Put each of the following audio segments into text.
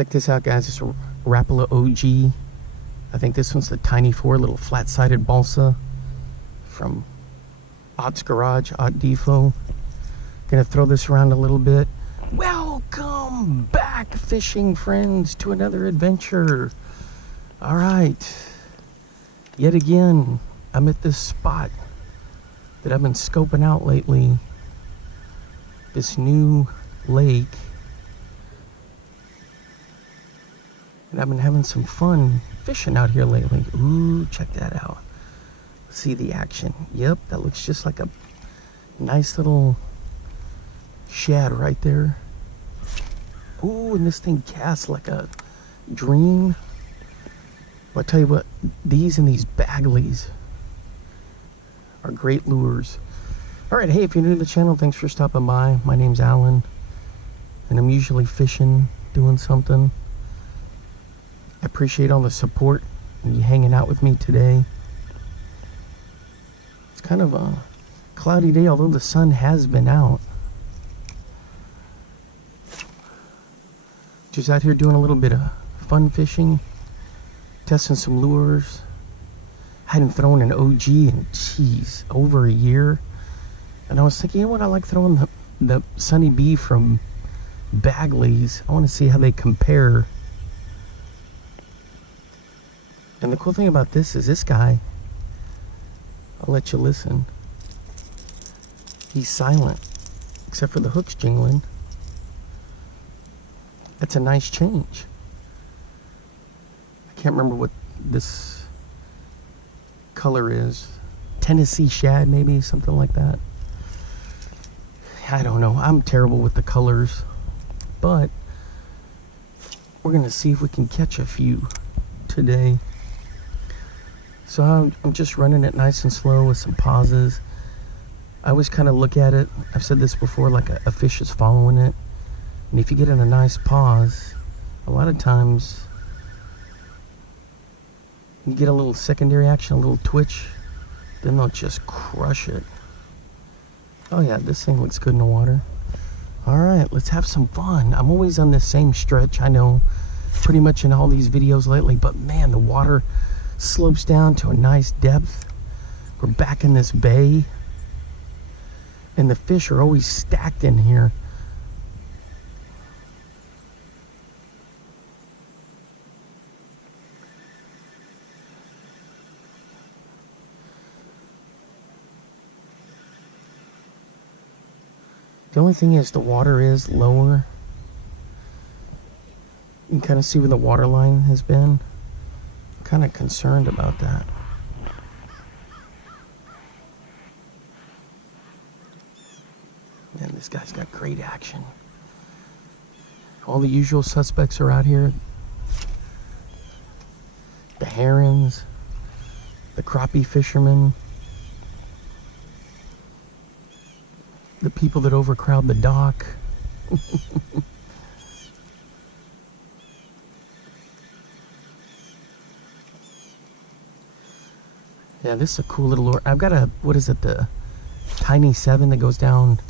Check this out, guys. It's a Rapala OG. I think this one's the Tiny 4 little flat-sided balsa from Ott's Garage, Ott Defo. Gonna throw this around a little bit. Welcome back, fishing friends, to another adventure. All right, yet again, I'm at this spot that I've been scoping out lately. This new lake. And I've been having some fun fishing out here lately. Ooh, check that out. See the action. Yep, that looks just like a nice little shad right there. Ooh, and this thing casts like a dream. Well, I tell you what, these and these Baglies are great lures. All right, hey, if you're new to the channel, thanks for stopping by. My name's Alan, and I'm usually fishing, doing something. I appreciate all the support and you hanging out with me today. It's kind of a cloudy day, although the sun has been out. Just out here doing a little bit of fun fishing, testing some lures. Hadn't thrown an OG in, geez, over a year. And I was thinking, you know what, I like throwing the Sunny B from Baglies. I want to see how they compare. And the cool thing about this is this guy, I'll let you listen. He's silent, except for the hooks jingling. That's a nice change. I can't remember what this color is. Tennessee shad, maybe, something like that. I don't know. I'm terrible with the colors, but we're gonna see if we can catch a few today. So I'm just running it nice and slow with some pauses. I always kind of look at it, I've said this before, like a fish is following it. And if you get in a nice pause, a lot of times you get a little secondary action, a little twitch, then they'll just crush it. Oh yeah, this thing looks good in the water. All right, let's have some fun. I'm always on this same stretch, I know, pretty much in all these videos lately, but man, the water slopes down to a nice depth. We're back in this bay, and the fish are always stacked in here. The only thing is the water is lower. You can kind of see where the water line has been. Kind of concerned about that. Man, this guy's got great action. All the usual suspects are out here. The herons, the crappie fishermen, the people that overcrowd the dock. Yeah, this is a cool little lure. I've got a, what is it, the Tiny 7 that goes down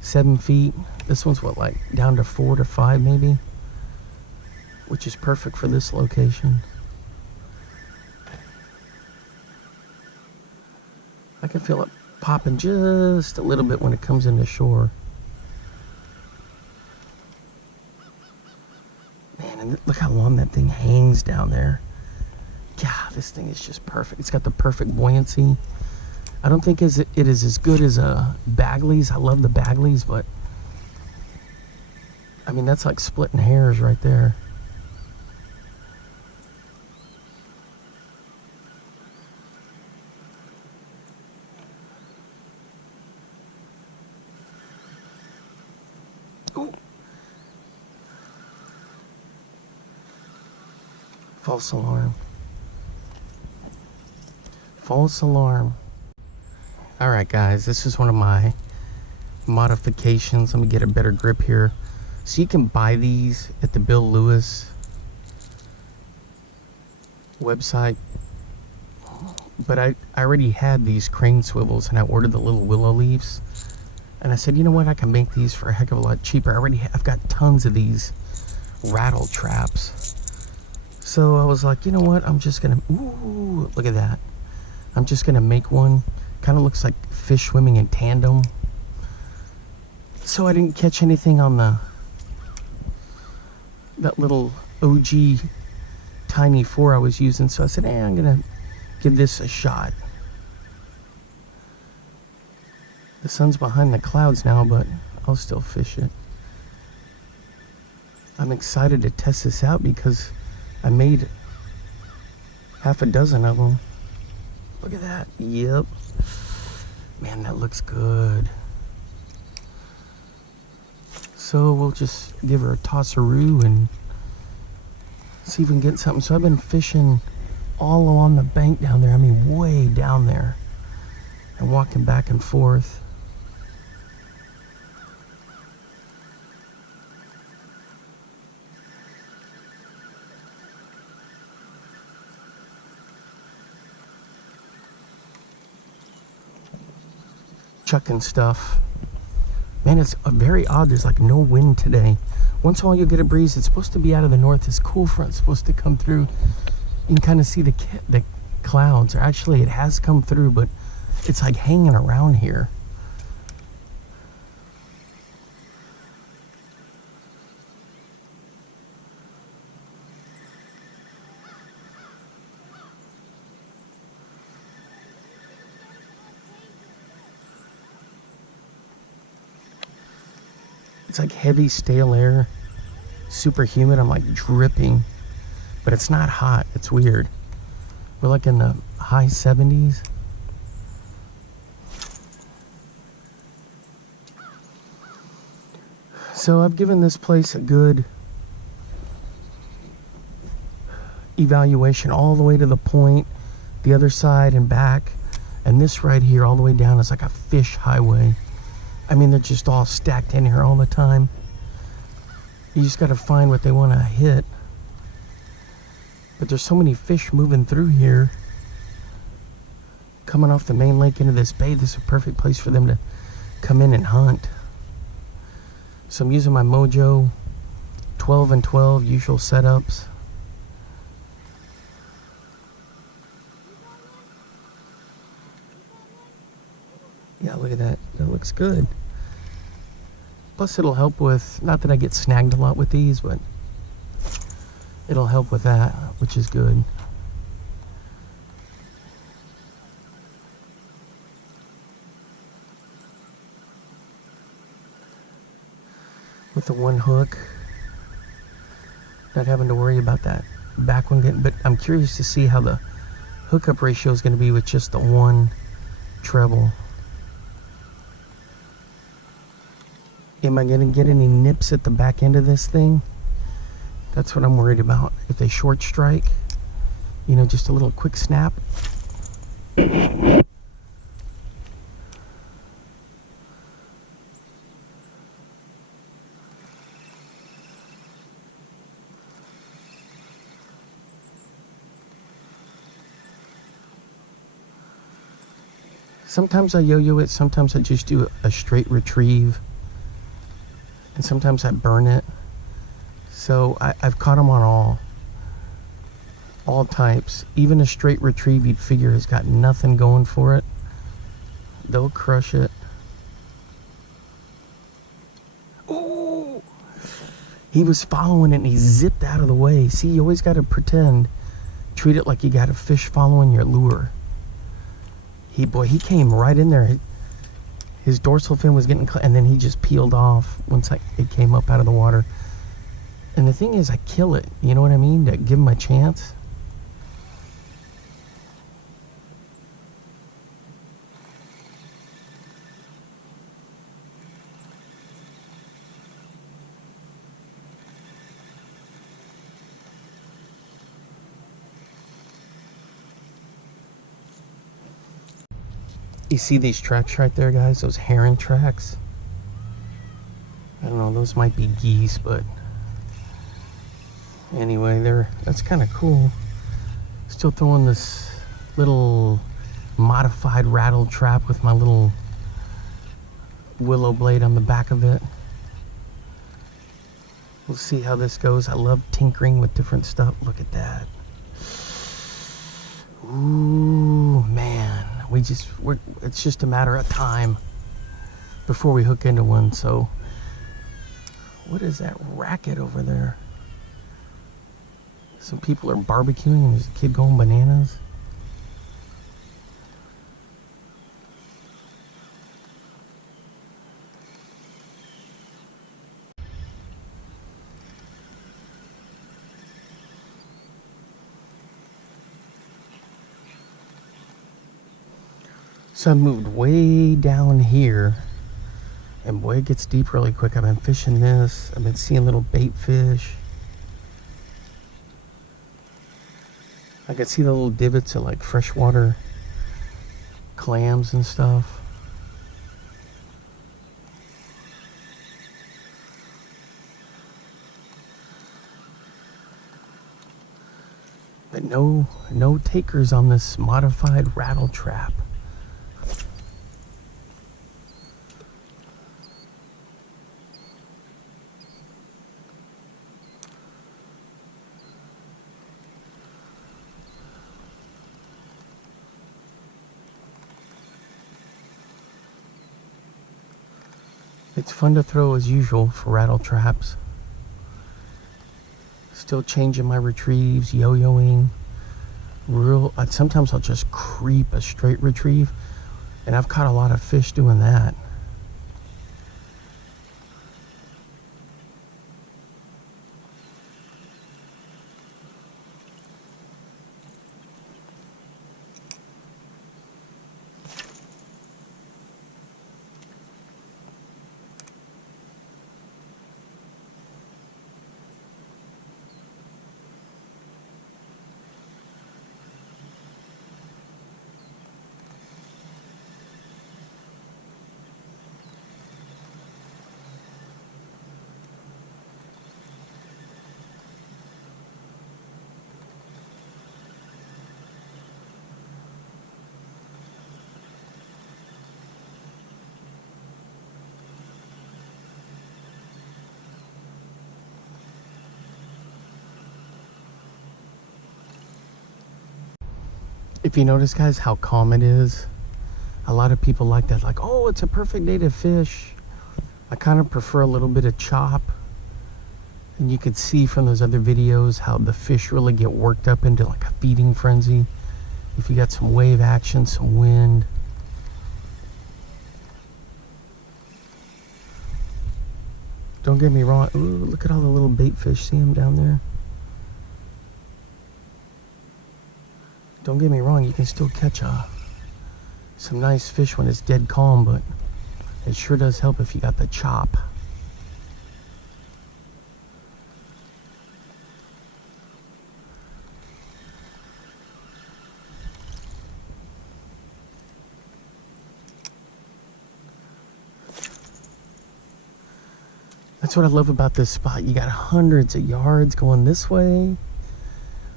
7 feet. This one's what, like down to 4 to 5 maybe, which is perfect for this location. I can feel it popping just a little bit when it comes into shore. Man, and look how long that thing hangs down there. Yeah, this thing is just perfect. It's got the perfect buoyancy. I don't think it is as good as a Baglies. I love the Baglies, but I mean, that's like splitting hairs right there. Ooh. False alarm. False alarm. All right, guys, this is one of my modifications. Let me get a better grip here. So you can buy these at the Bill Lewis website, but I already had these crane swivels, and I ordered the little willow leaves, and I said, you know what, I can make these for a heck of a lot cheaper. I've got tons of these rattle traps. So I was like, you know what? I'm just gonna, ooh, look at that. I'm just gonna make one. Kind of looks like fish swimming in tandem. So I didn't catch anything on that little OG tiny 4 I was using. So I said, hey, I'm gonna give this a shot. The sun's behind the clouds now, but I'll still fish it. I'm excited to test this out because I made half a dozen of them. Look at that. Yep. Man, that looks good. So we'll just give her a toss-a-roo and see if we can get something. So I've been fishing all along the bank down there. I mean, way down there. And walking back and forth. Chucking stuff. Man, it's very odd. There's like no wind today. Once in a while you'll get a breeze. It's supposed to be out of the north. This cool front's supposed to come through. You can kind of see the clouds. Or actually, it has come through, but it's like hanging around here. It's like heavy, stale air, super humid. I'm like dripping, but it's not hot. It's weird. We're like in the high 70s. So I've given this place a good evaluation all the way to the point, the other side and back. And this right here all the way down is like a fish highway. I mean, they're just all stacked in here all the time. You just got to find what they want to hit. But there's so many fish moving through here. Coming off the main lake into this bay, this is a perfect place for them to come in and hunt. So I'm using my Mojo 12 and 12 usual setups. Yeah, look at that. That looks good. Plus it'll help with, not that I get snagged a lot with these, but it'll help with that, which is good. With the one hook, not having to worry about that back one getting, but I'm curious to see how the hookup ratio is going to be with just the one treble. Am I going to get any nips at the back end of this thing? That's what I'm worried about. If they short strike, you know, just a little quick snap. Sometimes I yo-yo it, sometimes I just do a straight retrieve. And sometimes I burn it. So I've caught them on all types. Even a straight retrieve you'd figure has got nothing going for it. They'll crush it. Oh! He was following it and he zipped out of the way. See, you always got to pretend, treat it like you got a fish following your lure. He came right in there. His dorsal fin was getting, and then he just peeled off once it came up out of the water. And the thing is, I kill it, you know what I mean? To give him a chance. You see these tracks right there, guys? Those heron tracks? I don't know, those might be geese, but anyway, that's kind of cool. Still throwing this little modified rattle trap with my little willow blade on the back of it. We'll see how this goes. I love tinkering with different stuff. Look at that. Ooh, man. It's just a matter of time before we hook into one. So, what is that racket over there? Some people are barbecuing and there's a kid going bananas. So I moved way down here, and boy, it gets deep really quick. I've been fishing this. I've been seeing little bait fish. I can see the little divots of like freshwater clams and stuff. But no takers on this modified rattle trap. It's fun to throw as usual for rattle traps. Still changing my retrieves, yo-yoing. Sometimes I'll just creep a straight retrieve, and I've caught a lot of fish doing that. If you notice, guys, how calm it is, a lot of people like that, like, oh, it's a perfect day to fish. I kind of prefer a little bit of chop. And you can see from those other videos how the fish really get worked up into like a feeding frenzy. If you got some wave action, some wind. Don't get me wrong. Ooh, look at all the little bait fish. See them down there? Don't get me wrong, you can still catch some nice fish when it's dead calm, but it sure does help if you got the chop. That's what I love about this spot. You got hundreds of yards going this way,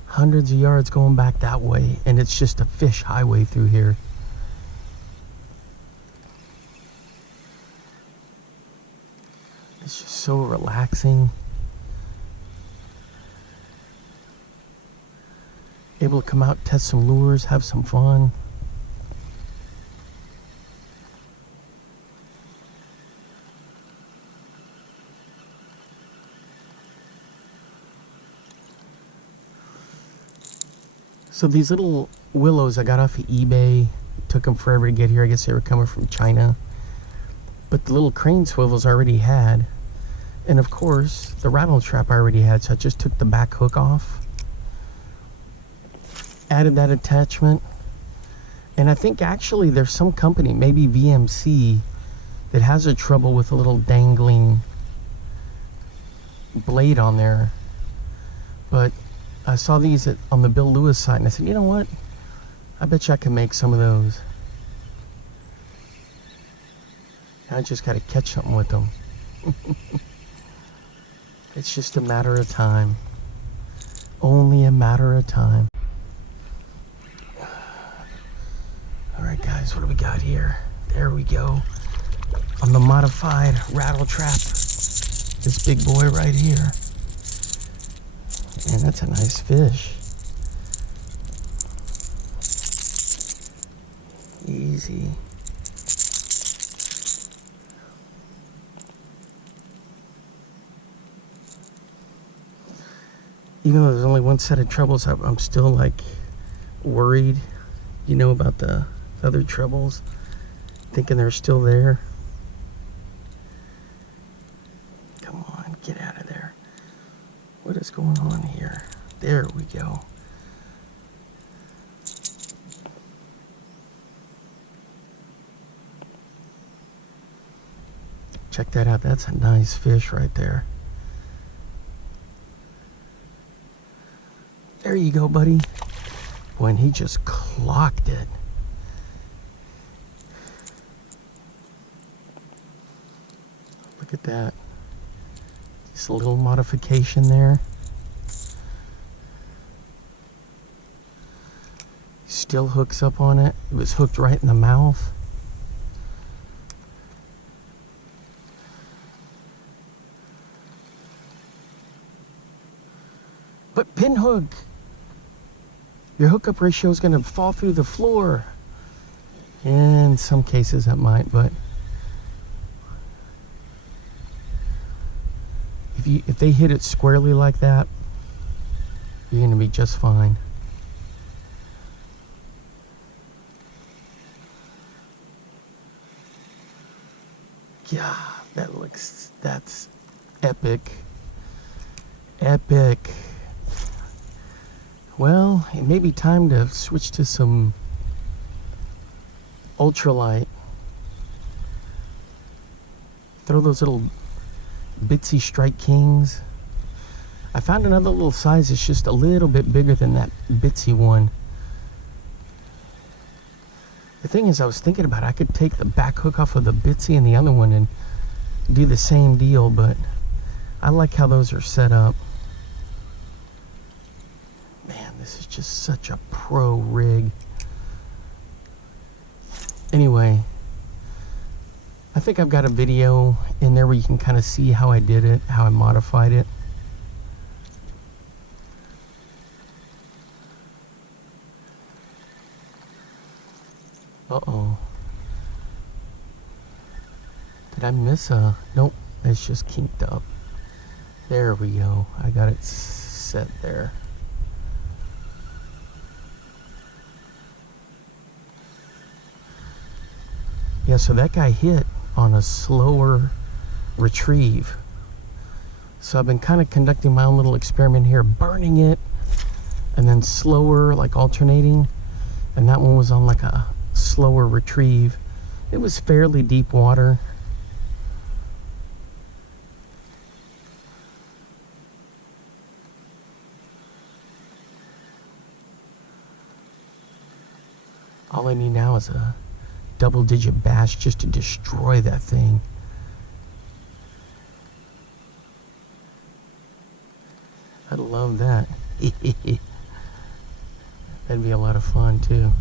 hundreds of yards going back that way, and it's just a fish highway through here. It's just so relaxing. Able to come out, test some lures, have some fun. So these little willows I got off of eBay. Took them forever to get here. I guess they were coming from China. But the little crane swivels I already had. And of course, the rattle trap I already had. So I just took the back hook off. Added that attachment. And I think actually there's some company, maybe VMC, that has a trouble with a little dangling blade on there. But I saw these on the Bill Lewis site, and I said, you know what? I bet you I can make some of those. I just got to catch something with them. It's just a matter of time. Only a matter of time. All right, guys, what do we got here? There we go. On the modified rattle trap. This big boy right here. Man, that's a nice fish. Easy. Even though there's only one set of trebles, I'm still like worried, you know, about the other trebles, thinking they're still there. Come on, get out of there. What is going on here? There we go. Check that out. That's a nice fish right there. There you go, buddy. Boy, and he just clocked it. Look at that. Just a little modification there. Still hooks up on it. It was hooked right in the mouth. But pinhook, your hookup ratio is going to fall through the floor. In some cases it might, but if they hit it squarely like that, you're going to be just fine. Yeah, that's epic. Epic. Well, it may be time to switch to some ultralight. Throw those little bitsy Strike Kings. I found another little size that's just a little bit bigger than that bitsy one. The thing is, I was thinking about it, I could take the back hook off of the bitsy and the other one and do the same deal, but I like how those are set up. Man, this is just such a pro rig. Anyway, I think I've got a video in there where you can kind of see how I did it, how I modified it. Uh-oh. Did I miss a... Nope, it's just kinked up. There we go. I got it set there. Yeah, so that guy hit on a slower retrieve. So I've been kind of conducting my own little experiment here, burning it, and then slower, like alternating. And that one was on like a slower retrieve. It was fairly deep water. All I need now is a double-digit bass just to destroy that thing. I'd love that. That'd be a lot of fun too.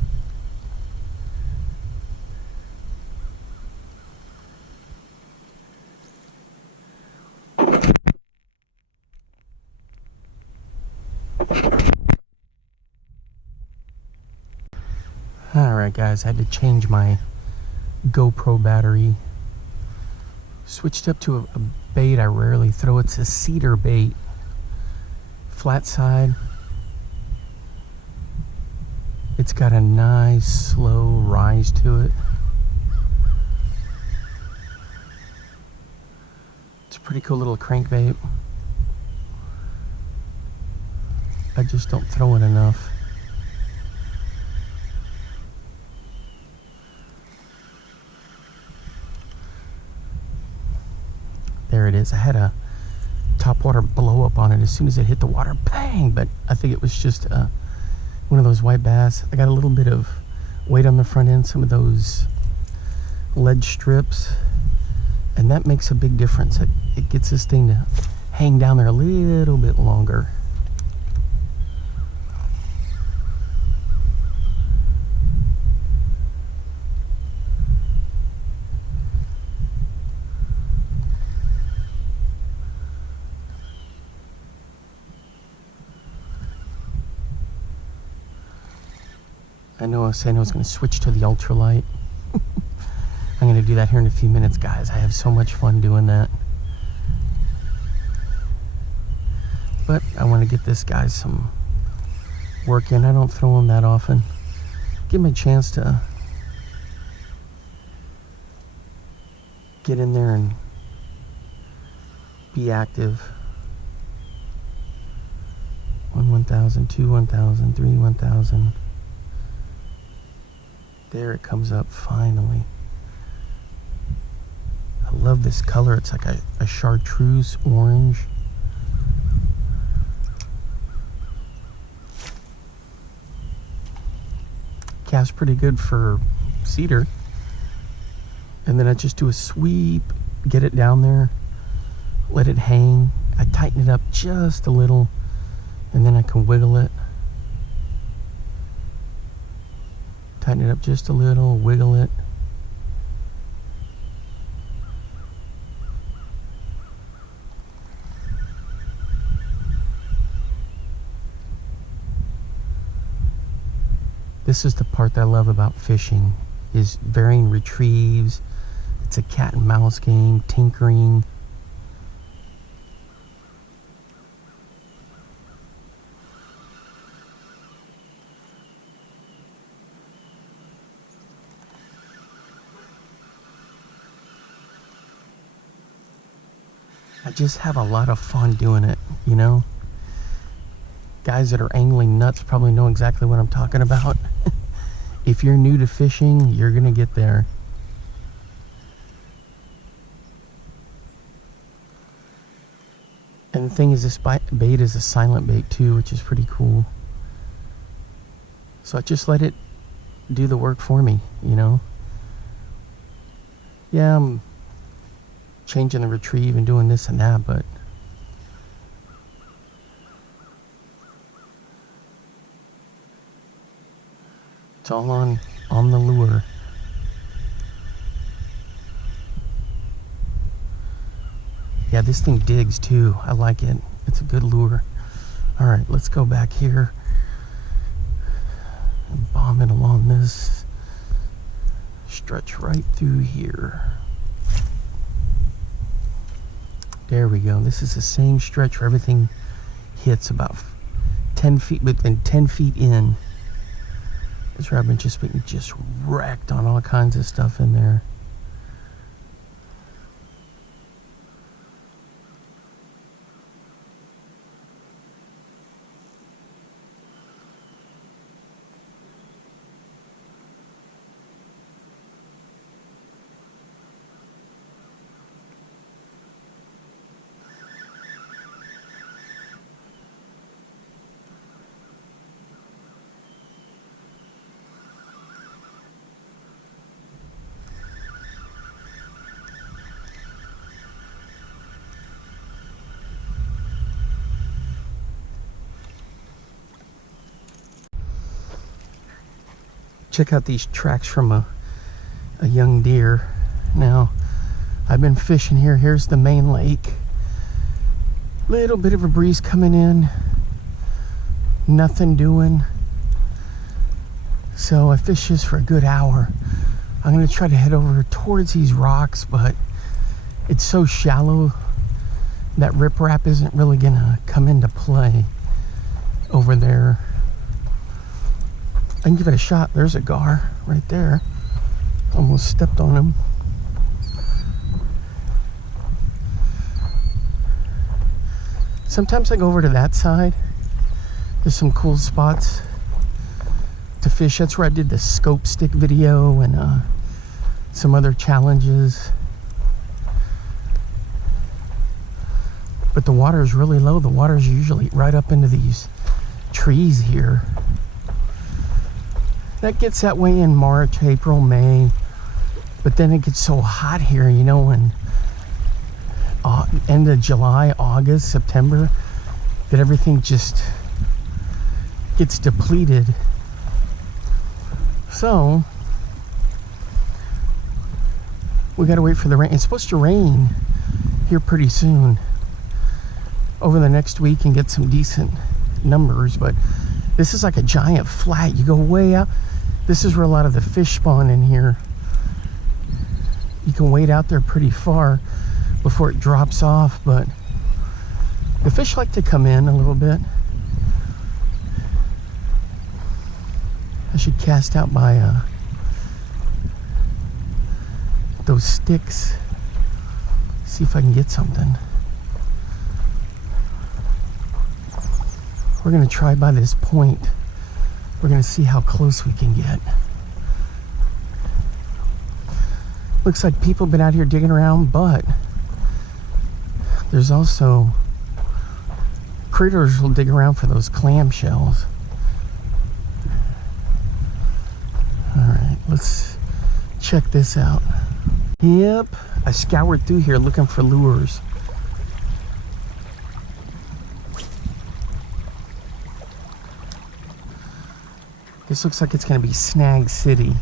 Alright guys, I had to change my GoPro battery. Switched up to a bait I rarely throw. It's a cedar bait. Flat side. It's got a nice slow rise to it. It's a pretty cool little crankbait. I just don't throw it enough. There it is. I had a topwater blow up on it as soon as it hit the water. Bang! But I think it was just one of those white bass. I got a little bit of weight on the front end, some of those lead strips, and that makes a big difference. It gets this thing to hang down there a little bit longer. I know I was saying I was going to switch to the ultralight. I'm going to do that here in a few minutes, guys. I have so much fun doing that. But I want to get this guy some work in. I don't throw him that often. Give him a chance to get in there and be active. 1,000, 2, 1,000, 3, 1,000. There it comes up finally. I love this color. It's like a chartreuse orange. Casts pretty good for cedar. And then I just do a sweep, get it down there, let it hang. I tighten it up just a little, and then I can wiggle it. Tighten it up just a little, wiggle it. This is the part that I love about fishing, is varying retrieves. It's a cat and mouse game, tinkering. I just have a lot of fun doing it, you know? Guys that are angling nuts probably know exactly what I'm talking about. If you're new to fishing, you're gonna get there. And the thing is, this bait is a silent bait too, which is pretty cool. So I just let it do the work for me, you know? Yeah, I'm changing the retrieve and doing this and that, but it's all on the lure. Yeah, this thing digs too. I like it. It's a good lure. All right, let's go back here and bomb it along this. Stretch right through here. There we go. This is the same stretch where everything hits about 10 feet, but then 10 feet in. That's where I've been just wrecked on all kinds of stuff in there. Check out these tracks from a young deer. Now, I've been fishing here. Here's the main lake. Little bit of a breeze coming in. Nothing doing. So I fished this for a good hour. I'm gonna try to head over towards these rocks, but it's so shallow that riprap isn't really gonna come into play over there. I can give it a shot. There's a gar right there. Almost stepped on him. Sometimes I go over to that side. There's some cool spots to fish. That's where I did the scope stick video and some other challenges. But the water is really low. The water is usually right up into these trees here. That gets that way in March, April, May, but then it gets so hot here, you know, in end of July, August, September, that everything just gets depleted. So we gotta wait for the rain. It's supposed to rain here pretty soon over the next week and get some decent numbers, but this is like a giant flat. You go way out. This is where a lot of the fish spawn in here. You can wade out there pretty far before it drops off, but the fish like to come in a little bit. I should cast out my those sticks. See if I can get something. We're gonna try by this point. We're gonna see how close we can get. Looks like people have been out here digging around, but there's also critters will dig around for those clam shells. All right, let's check this out. Yep, I scoured through here looking for lures. This looks like it's going to be Snag City.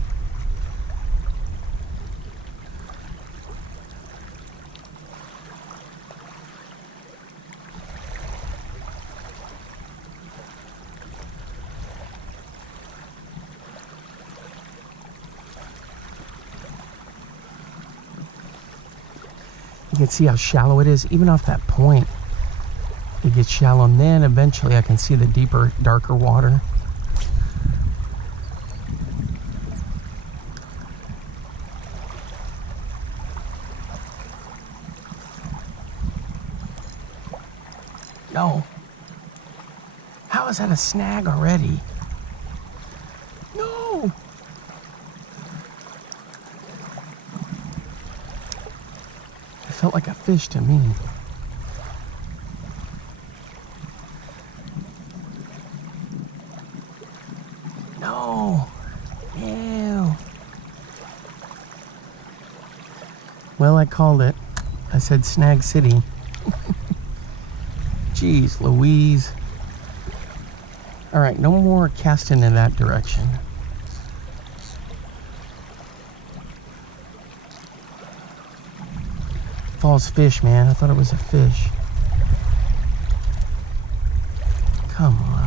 You can see how shallow it is. Even off that point, it gets shallow, and then eventually I can see the deeper, darker water. No. How is that a snag already? No. It felt like a fish to me. No. Ew. Well, I called it. I said Snag City. Jeez Louise. All right, no more casting in that direction. False fish, man. I thought it was a fish. Come on.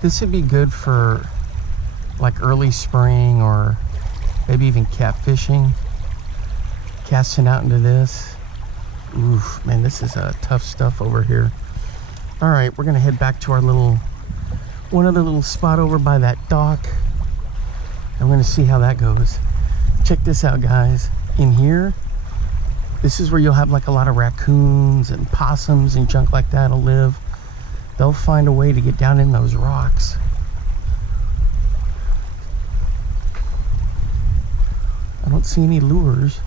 This would be good for like early spring or maybe even catfishing. Casting out into this. Oof, man, this is tough stuff over here. All right, we're gonna head back to our one other little spot over by that dock. I'm gonna see how that goes. Check this out, guys. In here, this is where you'll have like a lot of raccoons and possums and junk like that'll live. They'll find a way to get down in those rocks. I don't see any lures.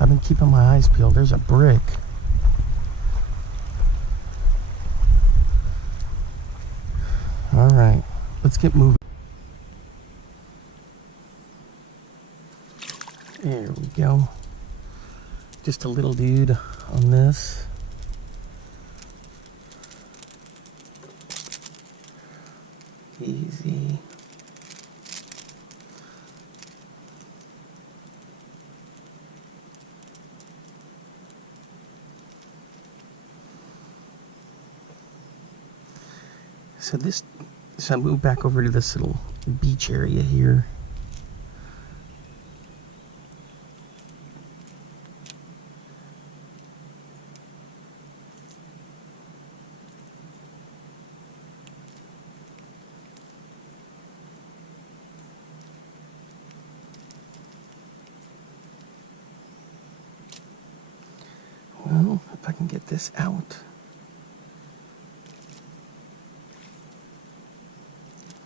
I've been keeping my eyes peeled. There's a brick. All right, let's get moving. There we go. Just a little dude on this. Easy. So I moved back over to this little beach area here. Well, if I can get this out.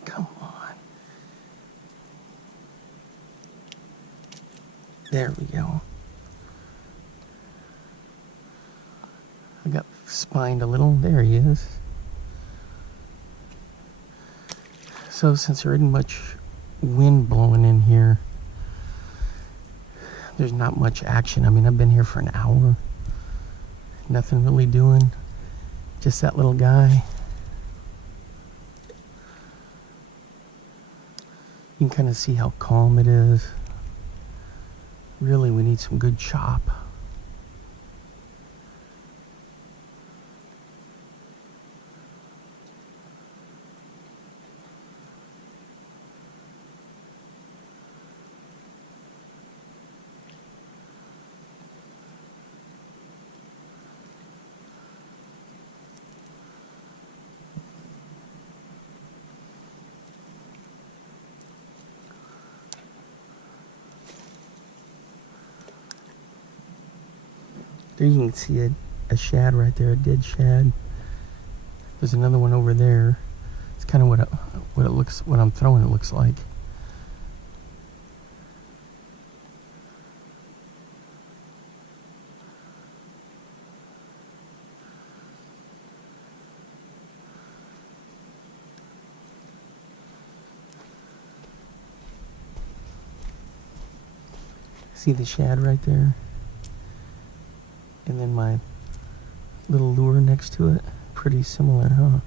Come on. There we go. I got spined a little. There he is. So since there isn't much wind blowing in here, there's not much action. I mean, I've been here for an hour. Nothing really doing. Just that little guy. You can kind of see how calm it is. Really, we need some good chop. There you can see a shad right there, a dead shad. There's another one over there. It's kind of what I'm throwing it looks like. See the shad right there? And then my little lure next to it. Pretty similar, huh?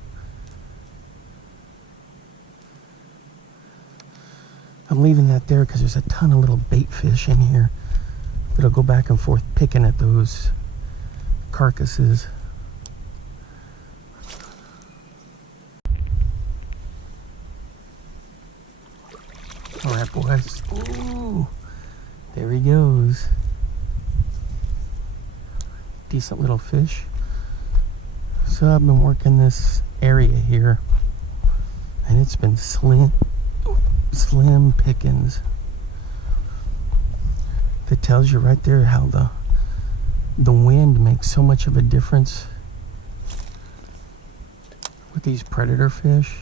I'm leaving that there because there's a ton of little bait fish in here that'll go back and forth picking at those carcasses. All right, boys. Ooh, there he goes. Decent little fish. So I've been working this area here, and it's been slim pickings. That tells you right there how the wind makes so much of a difference with these predator fish.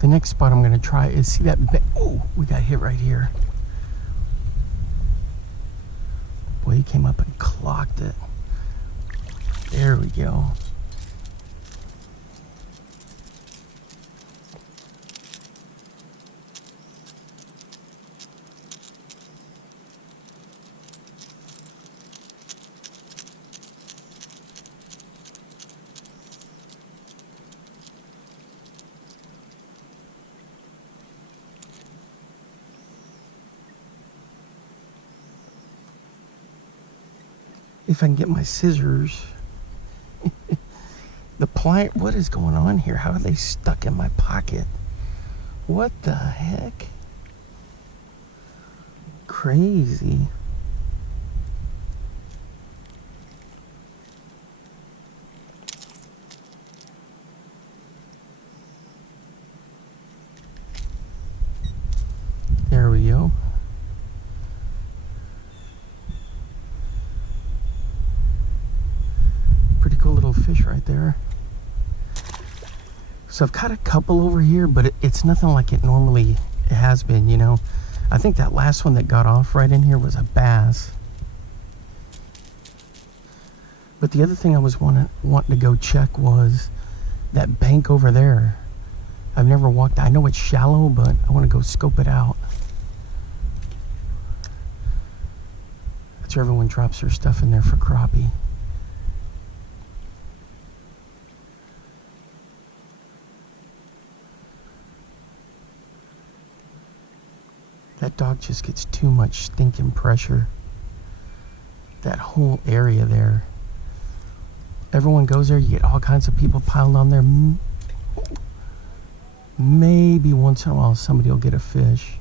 The next spot I'm going to try is, see that oh, we got hit right here. Boy, he came up and clocked it. There we go. If I can get my scissors. The plier, what is going on here? How are they stuck in my pocket? What the heck? Crazy. There we go. Pretty cool little fish right there. So I've caught a couple over here, but it's nothing like it normally has been, you know. I think that last one that got off right in here was a bass. But the other thing I was wanting to go check was that bank over there. I've never walked, I know it's shallow, but I want to go scope it out. That's where everyone drops their stuff in there for crappie. That dog just gets too much stinking pressure. That whole area there. Everyone goes there, you get all kinds of people piled on there. Maybe once in a while somebody will get a fish.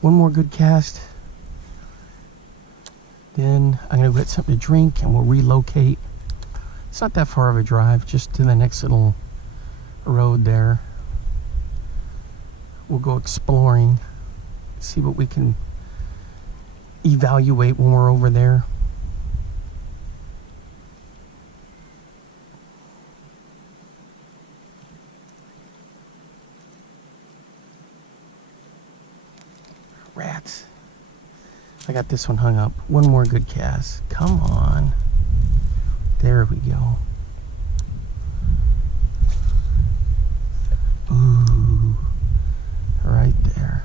One more good cast. Then I'm gonna go get something to drink and we'll relocate. It's not that far of a drive, just to the next little road there. We'll go exploring, see what we can evaluate when we're over there. Rats. I got this one hung up. One more good cast. Come on. There we go. Ooh. Right there.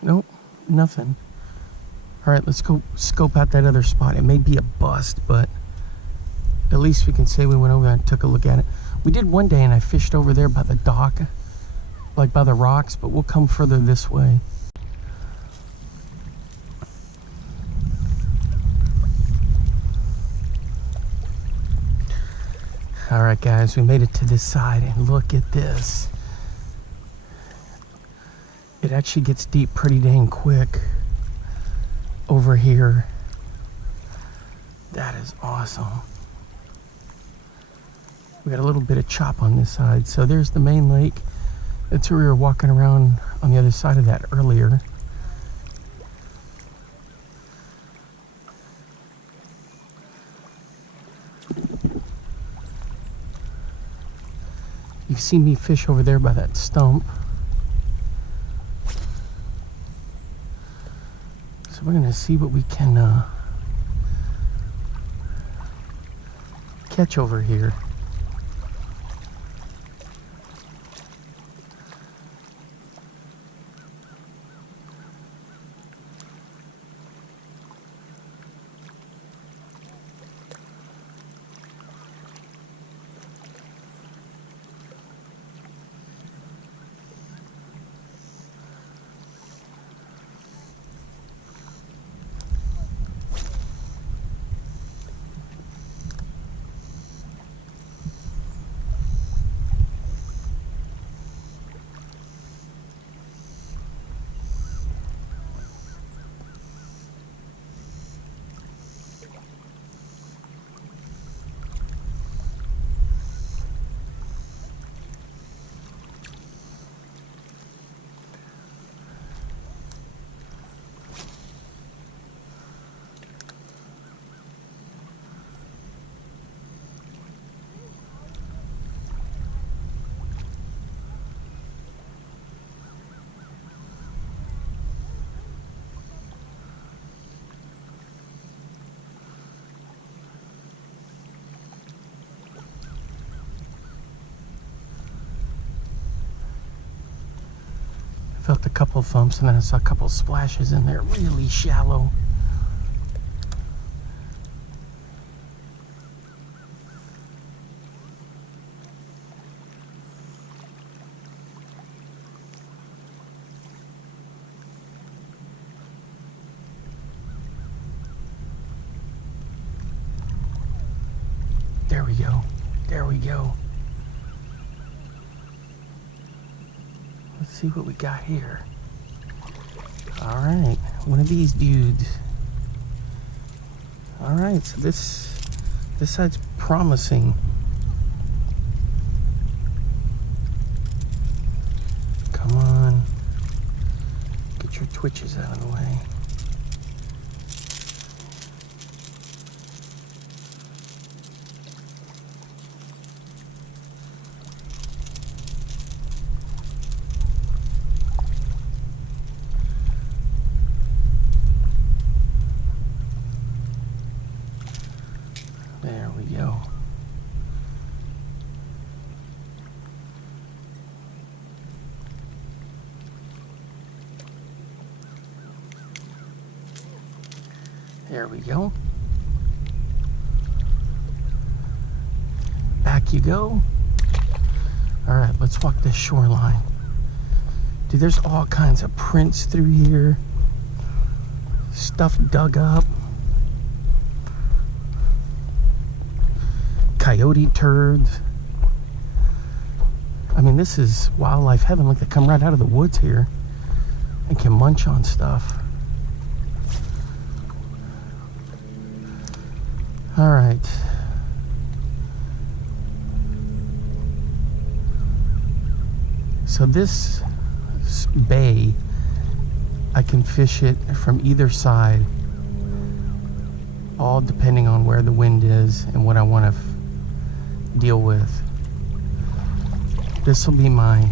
Nope, nothing. All right, let's go scope out that other spot. It may be a bust, but at least we can say we went over there and took a look at it. We did one day and I fished over there by the dock, like by the rocks, but we'll come further this way. All right, guys, we made it to this side and look at this. It actually gets deep pretty dang quick over here. That is awesome. We got a little bit of chop on this side. So there's the main lake. That's where we were walking around on the other side of that earlier. You've seen me fish over there by that stump. So we're gonna see what we can catch over here. Felt a couple thumps and then I saw a couple splashes in there, really shallow. There we go. There we go. Let's see what we got here. All right, one of these dudes. All right, so this side's promising. Come on, get your twitches out of the way. There we go. There we go. Back you go. All right, let's walk this shoreline. Dude, there's all kinds of prints through here. Stuff dug up. Coyote turds. I mean, this is wildlife heaven. Look, they come right out of the woods here and can munch on stuff. All right. So this bay, I can fish it from either side, all depending on where the wind is and what I want to deal with. This will be my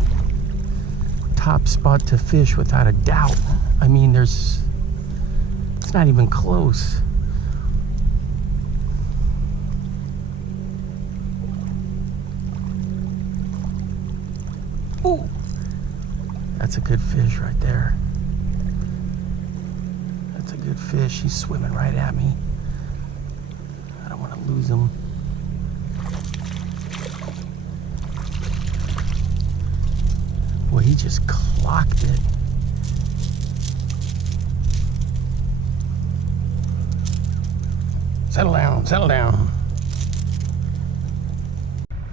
top spot to fish without a doubt. I mean, it's not even close. Ooh, that's a good fish right there. That's a good fish. He's swimming right at me. I don't want to lose him. Boy, he just clocked it. Settle down, settle down.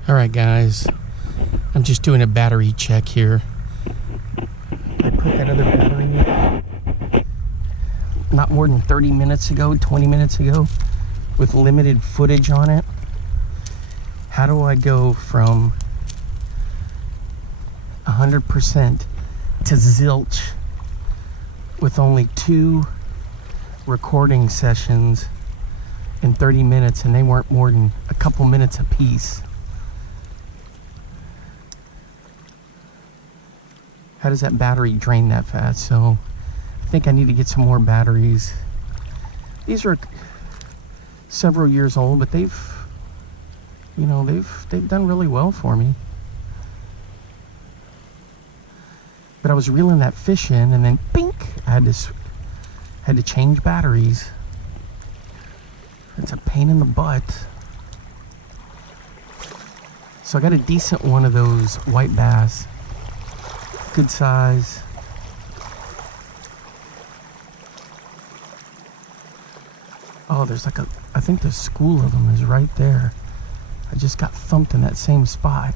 All right, guys. I'm just doing a battery check here. I put that other battery in not more than 30 minutes ago, 20 minutes ago, with limited footage on it. How do I go from 100% to zilch with only 2 recording sessions in 30 minutes, and they weren't more than a couple minutes a piece? How does that battery drain that fast? So I think I need to get some more batteries. These are several years old, but they've done really well for me. But I was reeling that fish in, and then bink, I had to change batteries. It's a pain in the butt. So I got a decent one of those white bass. Good size. Oh, there's like I think the school of them is right there. I just got thumped in that same spot.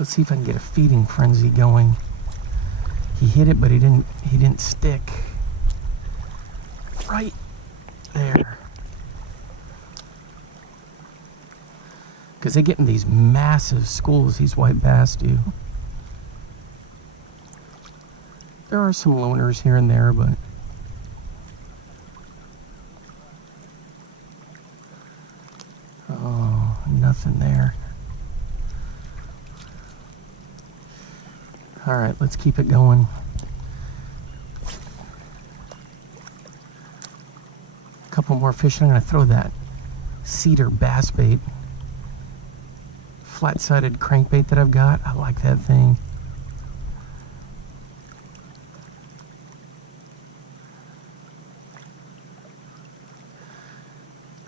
Let's see if I can get a feeding frenzy going. He hit it, but he didn't stick. Right there. Because they get in these massive schools, these white bass do. There are some loners here and there, but oh, nothing there. All right, let's keep it going. A couple more fish, and I'm gonna throw that cedar bass bait, flat-sided crankbait that I've got. I like that thing.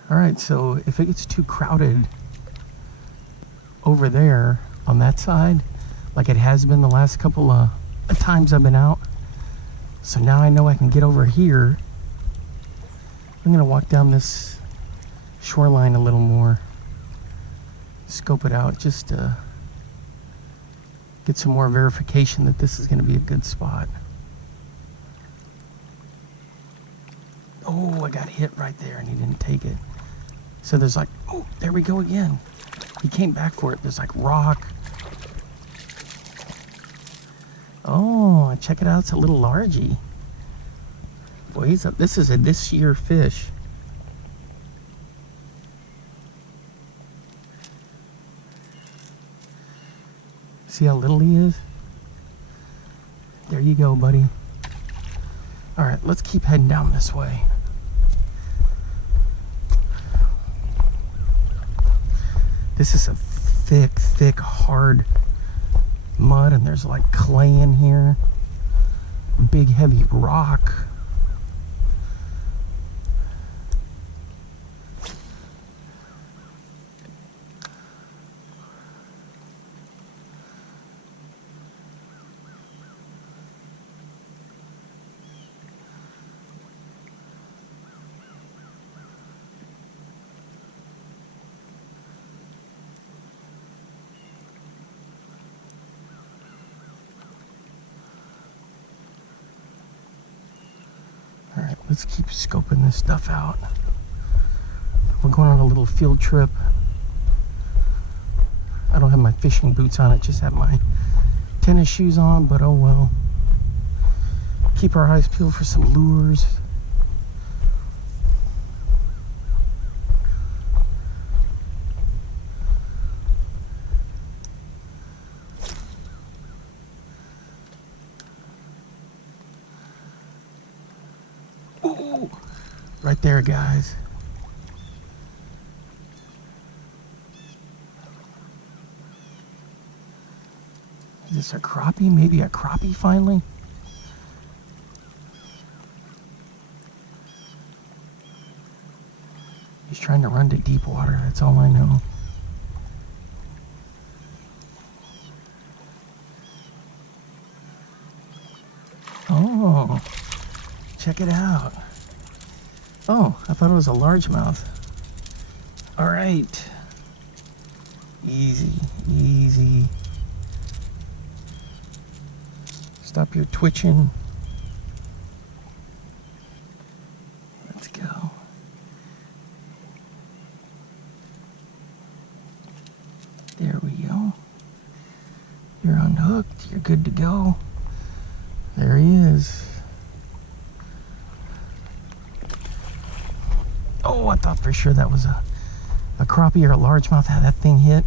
All right, so if it gets too crowded over there on that side, like it has been the last couple of times I've been out, so now I know I can get over here. I'm gonna walk down this shoreline a little more, scope it out, just to get some more verification that this is gonna be a good spot. Oh, I got hit right there and he didn't take it. So there's like, oh, there we go again. He came back for it. There's like rock. Oh, check it out. It's a little largy. Boy, this is a this year fish. See how little he is? There you go, buddy. All right, let's keep heading down this way. This is a thick, hard mud, and there's like clay in here. Big, heavy rock. Let's keep scoping this stuff out. We're going on a little field trip. I don't have my fishing boots on, I just have my tennis shoes on, but oh well. Keep our eyes peeled for some lures. Ooh, right there, guys. Is this a crappie? Maybe a crappie finally? He's trying to run to deep water, that's all I know. Oh, check it out. Oh, I thought it was a largemouth. All right. Easy, easy. Stop your twitching. Let's go. There we go. You're unhooked. You're good to go. There he is. Oh, I thought for sure that was a crappie or a largemouth. How that thing hit.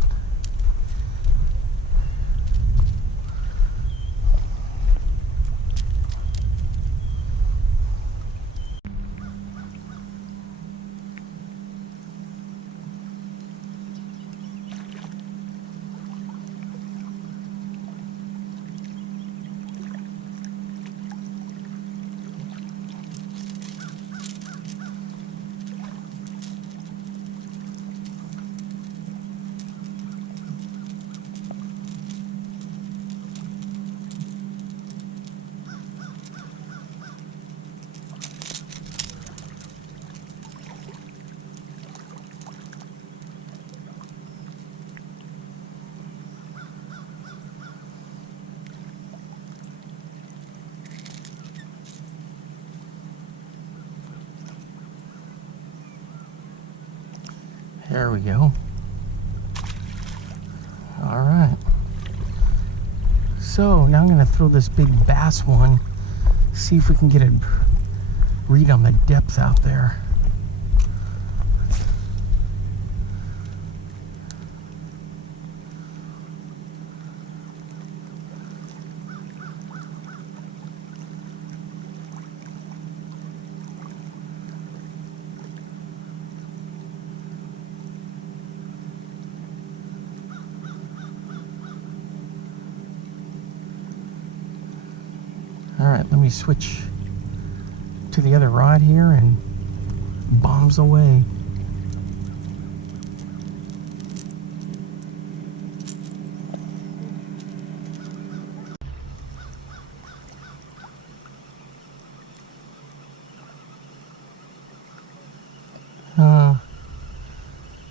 There we go. All right. So now I'm going to throw this big bass one, see if we can get a read on the depth out there. Alright, let me switch to the other rod here and bombs away.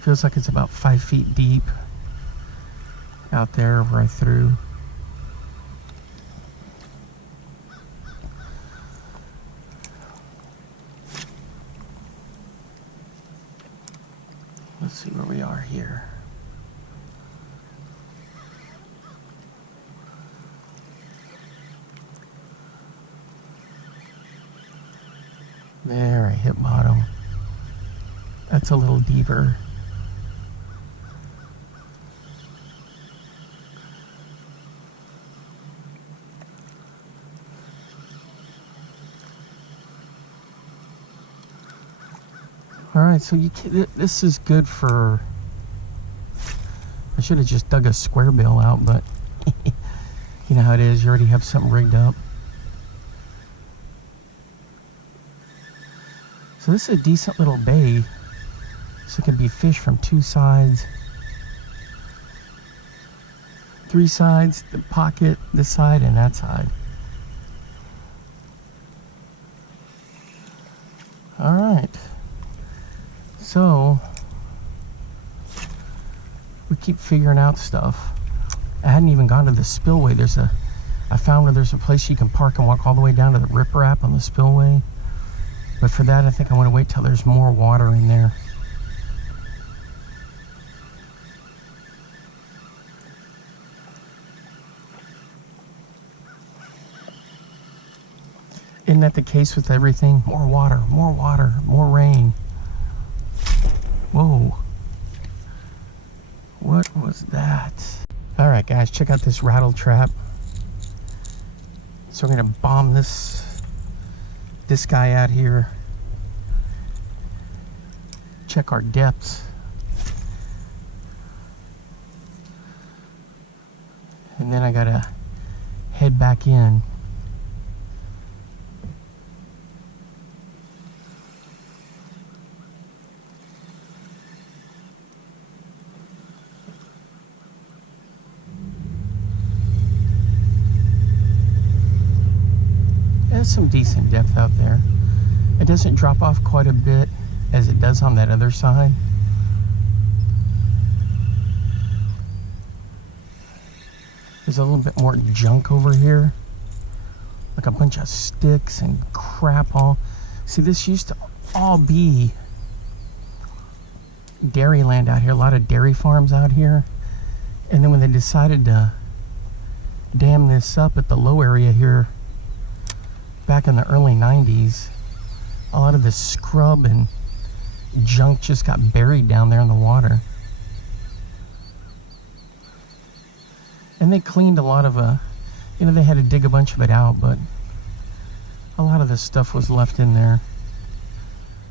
Feels like it's about 5 feet deep out there where I threw. Let's see where we are here. There, I hit bottom. That's a little deeper. All right, so this is good for, I should have just dug a square bill out, but you know how it is, you already have something rigged up. So this is a decent little bay, so it can be fished from 2 sides, 3 sides, the pocket, this side and that side. All right. So, we keep figuring out stuff. I hadn't even gone to the spillway. I found where there's a place you can park and walk all the way down to the riprap on the spillway. But for that, I think I want to wait till there's more water in there. Isn't that the case with everything? More water, more rain. Whoa. What was that? All right, guys, check out this rattle trap. So we're gonna bomb this guy out here. Check our depths. And then I gotta head back in. There's some decent depth out there. It doesn't drop off quite a bit as it does on that other side. There's a little bit more junk over here, like a bunch of sticks and crap all. See, this used to all be dairy land out here, a lot of dairy farms out here. And then when they decided to dam this up at the low area here back in the early 90s, a lot of this scrub and junk just got buried down there in the water. And they cleaned a lot of they had to dig a bunch of it out, but a lot of this stuff was left in there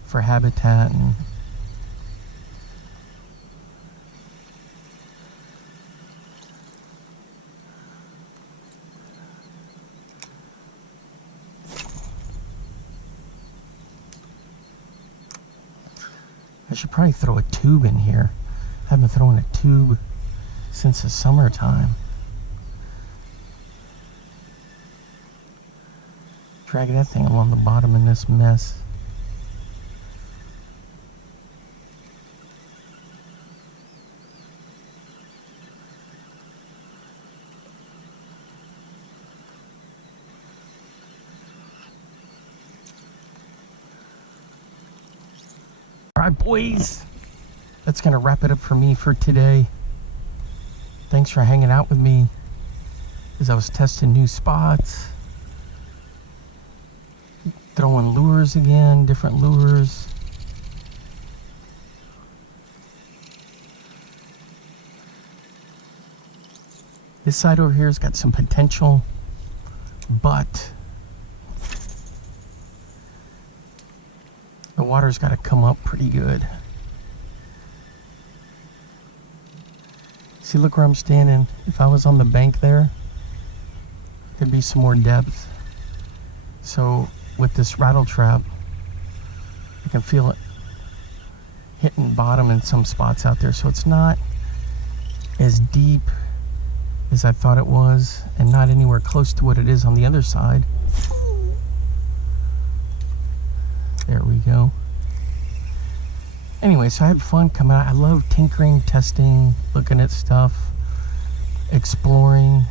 for habitat. And I should probably throw a tube in here. I haven't thrown a tube since the summertime. Drag that thing along the bottom in this mess. Alright, boys, that's gonna wrap it up for me for today. Thanks for hanging out with me as I was testing new spots, throwing lures again, different lures. This side over here has got some potential, but the water's got to come up pretty good. See, look where I'm standing. If I was on the bank there, there'd be some more depth. So with this rattle trap, I can feel it hitting bottom in some spots out there. So it's not as deep as I thought it was, and not anywhere close to what it is on the other side. There we go. Anyway, so I had fun coming out. I love tinkering, testing, looking at stuff, exploring.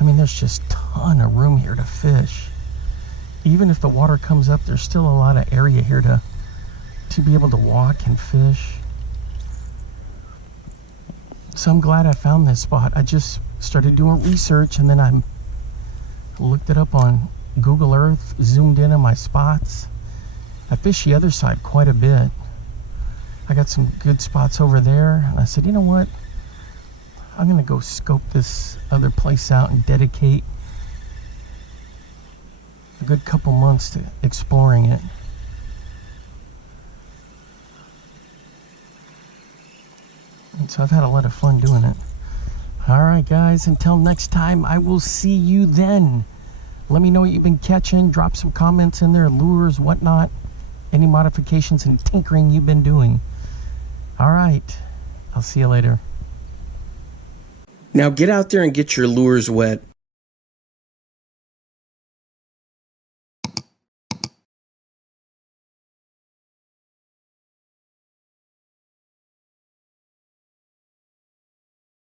I mean, there's just a ton of room here to fish. Even if the water comes up, there's still a lot of area here to be able to walk and fish. So I'm glad I found this spot. I just started doing research, and then I looked it up on Google Earth, zoomed in on my spots. I fished the other side quite a bit. I got some good spots over there, and I said, you know what? I'm gonna go scope this other place out and dedicate a good couple months to exploring it. And so I've had a lot of fun doing it. All right, guys, until next time, I will see you then. Let me know what you've been catching. Drop some comments in there, lures, whatnot. Any modifications and tinkering you've been doing. All right, I'll see you later. Now get out there and get your lures wet.